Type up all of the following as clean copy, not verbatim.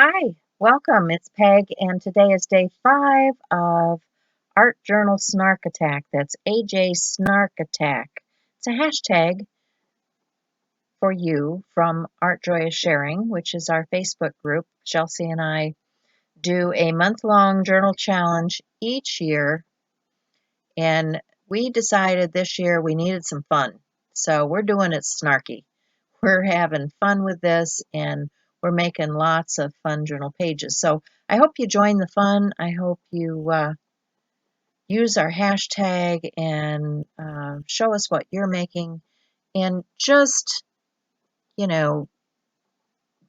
Hi, welcome. It's Peg, and today is day 5 of Art Journal Snark Attack. That's AJSnarkAttack. It's a hashtag for you from Art Joy is Sharing, which is our Facebook group. Chelsea and I do a month-long journal challenge each year, and we decided this year we needed some fun. So we're doing it snarky. We're having fun with this, and we're making lots of fun journal pages. So I hope you join the fun. I hope you use our hashtag and show us what you're making. And just, you know,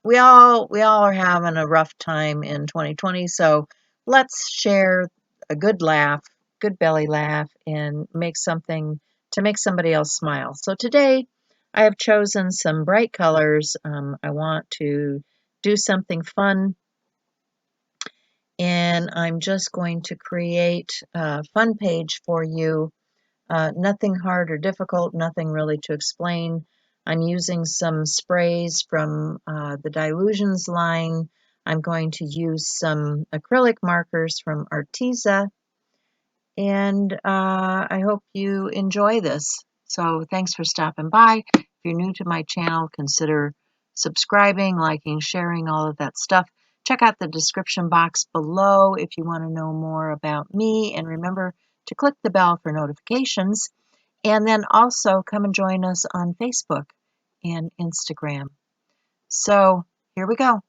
we all are having a rough time in 2020. So let's share a good laugh, good belly laugh, and make something to make somebody else smile. So today I have chosen some bright colors. I want to do something fun, and I'm just going to create a fun page for you. Nothing hard or difficult, nothing really to explain. I'm using some sprays from the Dilutions line. I'm going to use some acrylic markers from Arteza, and I hope you enjoy this. So thanks for stopping by. If you're new to my channel, consider subscribing, liking, sharing, all of that stuff. Check out the description box below if you want to know more about me, and remember to click the bell for notifications. And then also come and join us on Facebook and Instagram. So here we go.